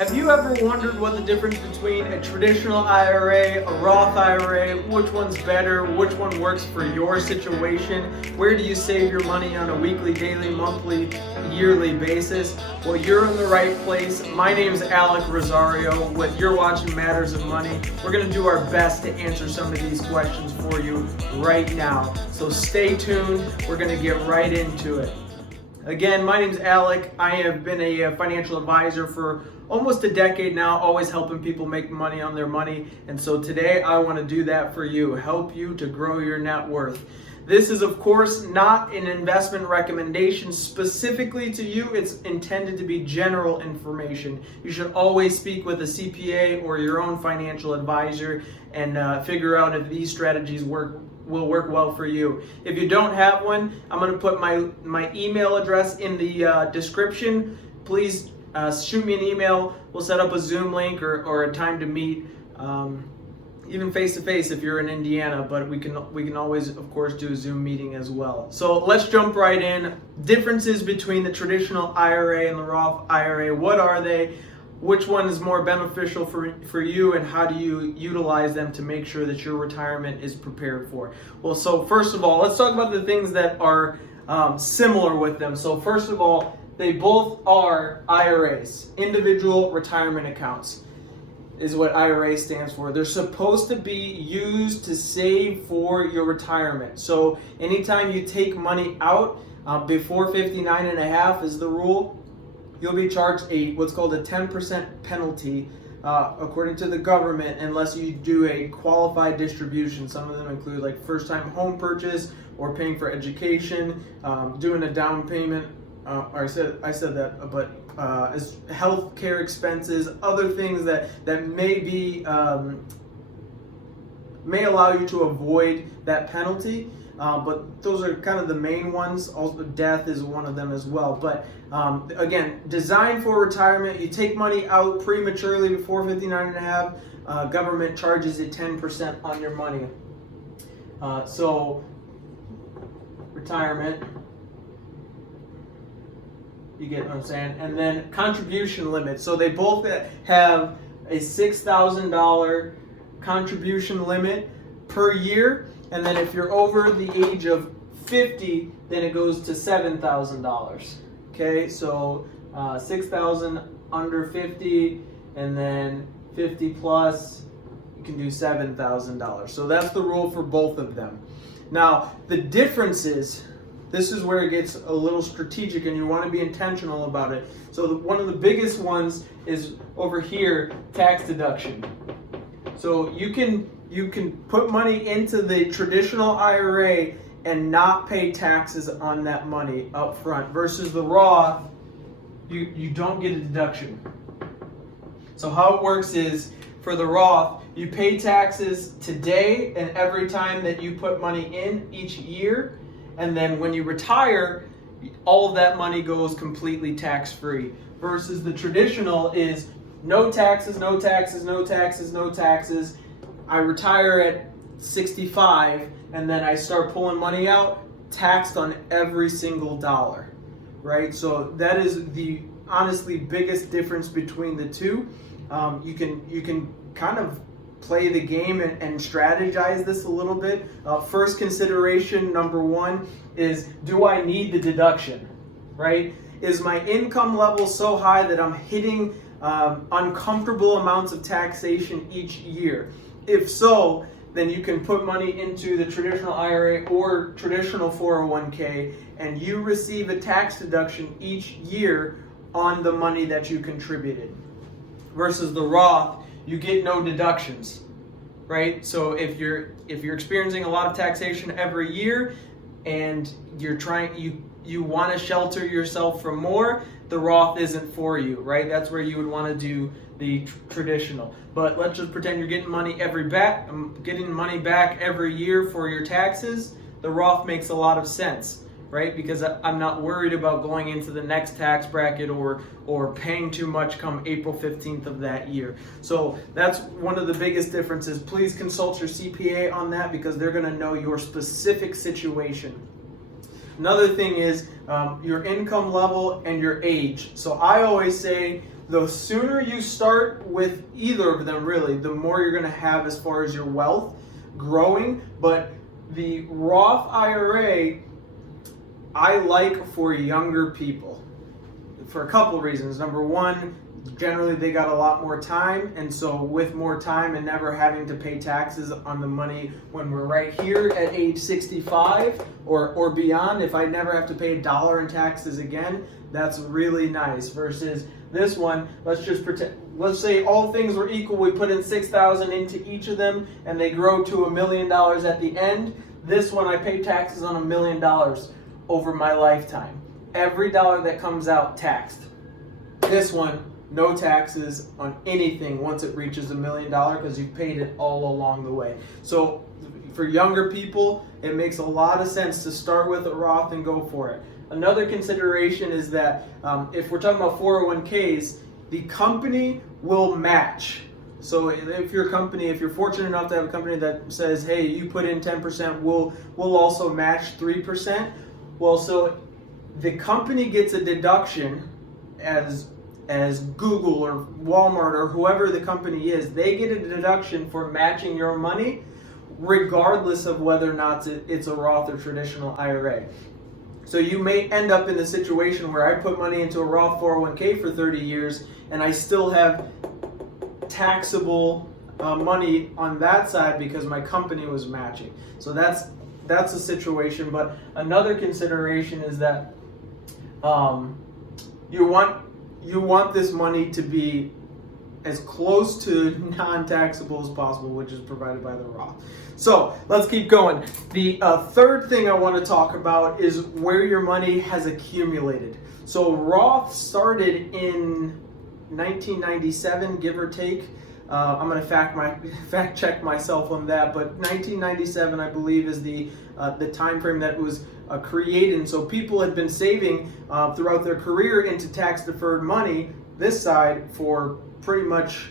Have you ever wondered what the difference between a traditional IRA, a Roth IRA, which one's better, which one works for your situation? Where do you save your money on a weekly, daily, monthly, yearly basis? Well, you're in the right place. My name is Alec Rosario with You're Watching Matters of Money. We're going to do our best to answer some of these questions for you right now. So stay tuned. We're going to get right into it. Again, my name's Alec. I have been a financial advisor for almost a decade now, always helping people make money on their money. And so today I want to do that for you, help you to grow your net worth. This is, of course, not an investment recommendation specifically to you. It's intended to be general information. You should always speak with a CPA or your own financial advisor and figure out if these strategies will work well for you. If you don't have one, I'm going to put my email address in the description. Please shoot me an email. We'll set up a Zoom link or a time to meet, even face-to-face if you're in Indiana, but we can always, of course, do a Zoom meeting as well. So let's jump right in. Differences between the traditional IRA and the Roth IRA. What are they? Which one is more beneficial for you, and how do you utilize them to make sure that your retirement is prepared for? Well, so first of all, let's talk about the things that are similar with them. So first of all, they both are IRAs, individual retirement accounts is what IRA stands for. They're supposed to be used to save for your retirement. So anytime you take money out before 59 and a half is the rule, you'll be charged what's called a 10% penalty according to the government unless you do a qualified distribution. Some of them include like first-time home purchase or paying for education, doing a down payment. I said that, but as health care expenses, other things that may allow you to avoid that penalty. But those are kind of the main ones. Also, death is one of them as well. But again, designed for retirement. You take money out prematurely before 59 and a half, government charges you 10% on your money. So retirement, you get what I'm saying? And then contribution limit. So they both have a $6,000 contribution limit per year. And then if you're over the age of 50, then it goes to $7,000. Okay, so 6,000 under 50, and then 50 plus, you can do $7,000. So that's the rule for both of them. Now, the difference is, this is where it gets a little strategic and you want to be intentional about it. So one of the biggest ones is over here, tax deduction. So you can put money into the traditional IRA and not pay taxes on that money up front, versus the Roth, you don't get a deduction. So how it works is, for the Roth, you pay taxes today and every time that you put money in each year, and then when you retire, all of that money goes completely tax-free, versus the traditional is no taxes, no taxes, no taxes, no taxes. I retire at 65 and then I start pulling money out, taxed on every single dollar, right? So that is the honestly biggest difference between the two. You can kind of play the game and strategize this a little bit. First consideration, number one, is do I need the deduction, right? Is my income level so high that I'm hitting uncomfortable amounts of taxation each year? If so, then you can put money into the traditional IRA or traditional 401k, and you receive a tax deduction each year on the money that you contributed. Versus the Roth, you get no deductions, right? So if you're experiencing a lot of taxation every year and you want to shelter yourself from more, the Roth isn't for you, right? That's where you would want to do the traditional. But let's just pretend you're getting money back every year for your taxes. The Roth makes a lot of sense, right? Because I'm not worried about going into the next tax bracket or paying too much come April 15th of that year. So that's one of the biggest differences. Please consult your CPA on that because they're going to know your specific situation. Another thing is your income level and your age. So I always say the sooner you start with either of them, really, the more you're going to have as far as your wealth growing. But the Roth IRA, I like for younger people for a couple reasons. Number one, generally they got a lot more time, and so with more time and never having to pay taxes on the money when we're right here at age 65 or beyond, if I never have to pay $1 in taxes again, that's really nice. Versus this one, let's say all things were equal, we put in $6,000 into each of them and they grow to $1 million at the end. This one I pay taxes on $1 million over my lifetime. Every dollar that comes out taxed. This one, no taxes on anything once it reaches $1 million because you've paid it all along the way. So for younger people, it makes a lot of sense to start with a Roth and go for it. Another consideration is that if we're talking about 401ks, the company will match. So if you're fortunate enough to have a company that says, hey, you put in 10%, we'll also match 3%. Well, so the company gets a deduction as Google or Walmart or whoever the company is, they get a deduction for matching your money regardless of whether or not it's a Roth or traditional IRA. So you may end up in the situation where I put money into a Roth 401k for 30 years and I still have taxable money on that side because my company was matching. So that's a situation. But another consideration is that you want this money to be as close to non-taxable as possible, which is provided by the Roth. So let's keep going. The third thing I want to talk about is where your money has accumulated. So Roth started in 1997, give or take. I'm going to fact check myself on that, but 1997, I believe, is the time frame that was created. And so people had been saving throughout their career into tax-deferred money, this side, for pretty much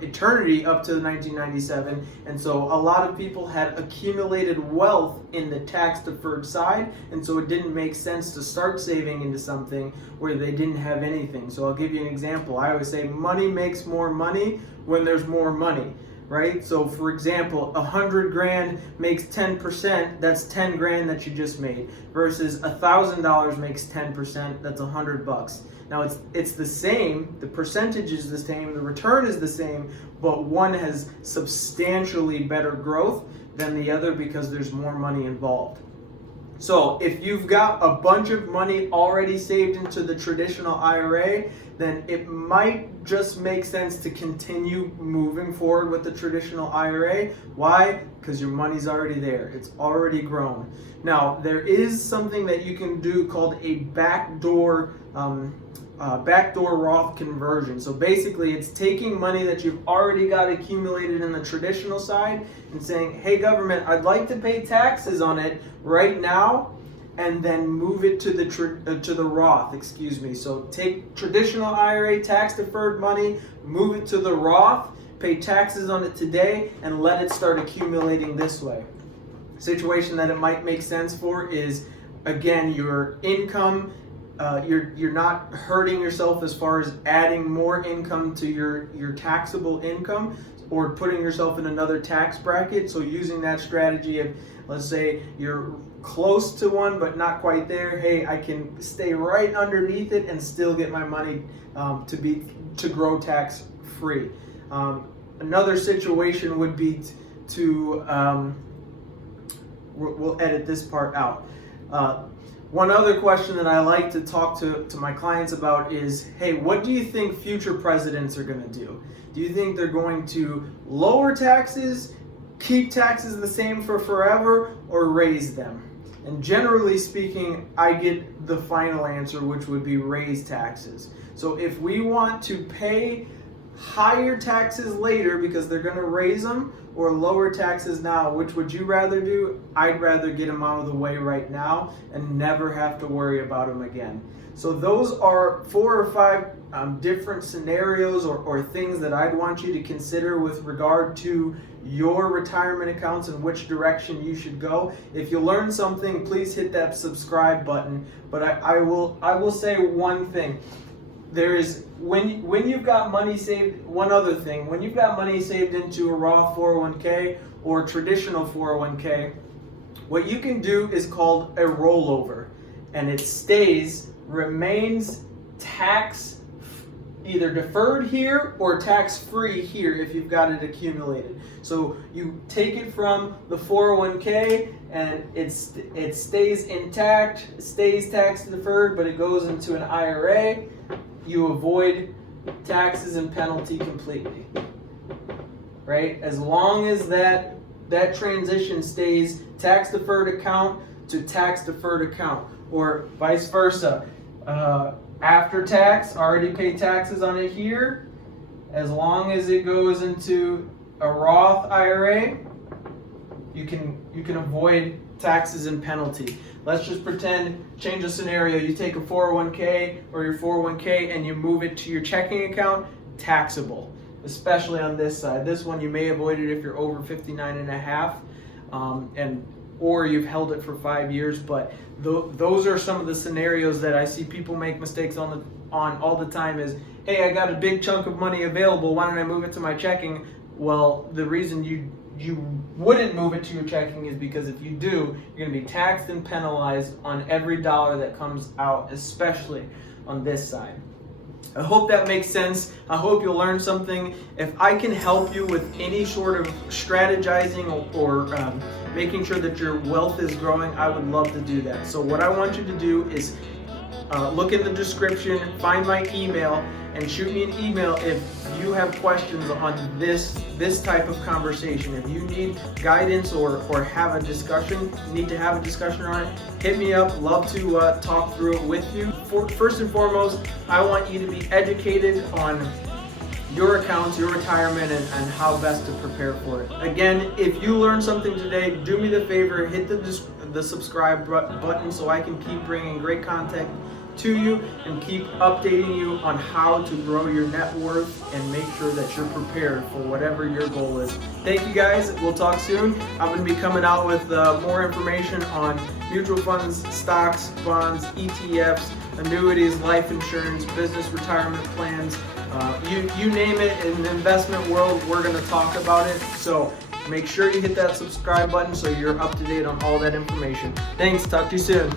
eternity up to 1997. And so a lot of people had accumulated wealth in the tax-deferred side, and so it didn't make sense to start saving into something where they didn't have anything. So I'll give you an example. I always say money makes more money when there's more money, right? So for example, 100 grand makes 10%, that's 10 grand that you just made, versus $1,000 makes 10%, that's $100. Now it's the same, the percentage is the same, the return is the same, but one has substantially better growth than the other because there's more money involved. So if you've got a bunch of money already saved into the traditional IRA, then it might just make sense to continue moving forward with the traditional IRA. Why? Because your money's already there. It's already grown. Now, there is something that you can do called a backdoor Roth conversion. So basically, it's taking money that you've already got accumulated in the traditional side and saying, hey, government, I'd like to pay taxes on it right now, and then move it to the Roth, So take traditional IRA tax-deferred money, move it to the Roth, pay taxes on it today, and let it start accumulating this way. Situation that it might make sense for is, again, your income. You're not hurting yourself as far as adding more income to your taxable income or putting yourself in another tax bracket. So using that strategy of, let's say you're close to one but not quite there, hey, I can stay right underneath it and still get my money to grow tax free. Another situation would be we'll edit this part out. One other question that I like to talk to my clients about is, hey, what do you think future presidents are going to do? Do you think they're going to lower taxes, keep taxes the same for forever, or raise them? And generally speaking, I get the final answer, which would be raise taxes. So if we want to pay higher taxes later because they're going to raise them, or lower taxes now, which would you rather do? I'd rather get them out of the way right now and never have to worry about them again. So those are 4 or 5 different scenarios or things that I'd want you to consider with regard to your retirement accounts and which direction you should go. If you learned something, please hit that subscribe button. But I will say one thing. there is, when you've got money saved, one other thing, when you've got money saved into a Roth 401k or traditional 401k, what you can do is called a rollover, and it remains tax either deferred here or tax free here if you've got it accumulated. So you take it from the 401k and it stays intact, stays tax deferred, but it goes into an IRA. You avoid taxes and penalty completely, right? As long as that transition stays tax deferred account to tax deferred account, or vice versa. After tax, already paid taxes on it here. As long as it goes into a Roth IRA, you can avoid taxes and penalty. Let's just pretend, change the scenario. You take a 401k or your 401k and you move it to your checking account, taxable, especially on this side. This one you may avoid it if you're over 59 and a half, or you've held it for 5 years, but those are some of the scenarios that I see people make mistakes on all the time is, hey, I got a big chunk of money available, why don't I move it to my checking? Well, the reason you wouldn't move it to your checking is because if you do, you're going to be taxed and penalized on every dollar that comes out, especially on this side. I hope that makes sense. I hope you'll learn something. If I can help you with any sort of strategizing or making sure that your wealth is growing, I would love to do that. So what I want you to do is look in the description, find my email, and shoot me an email if you have questions on this type of conversation. If you need guidance or have a discussion, need to have a discussion on it, hit me up. Love to talk through it with you. First and foremost, I want you to be educated on your accounts, your retirement, and how best to prepare for it. Again, if you learned something today, do me the favor, hit the subscribe button so I can keep bringing great content to you and keep updating you on how to grow your net worth and make sure that you're prepared for whatever your goal is. Thank you guys. We'll talk soon. I'm going to be coming out with more information on mutual funds, stocks, bonds, ETFs, annuities, life insurance, business retirement plans. You name it in the investment world, we're going to talk about it. So make sure you hit that subscribe button so you're up to date on all that information. Thanks. Talk to you soon.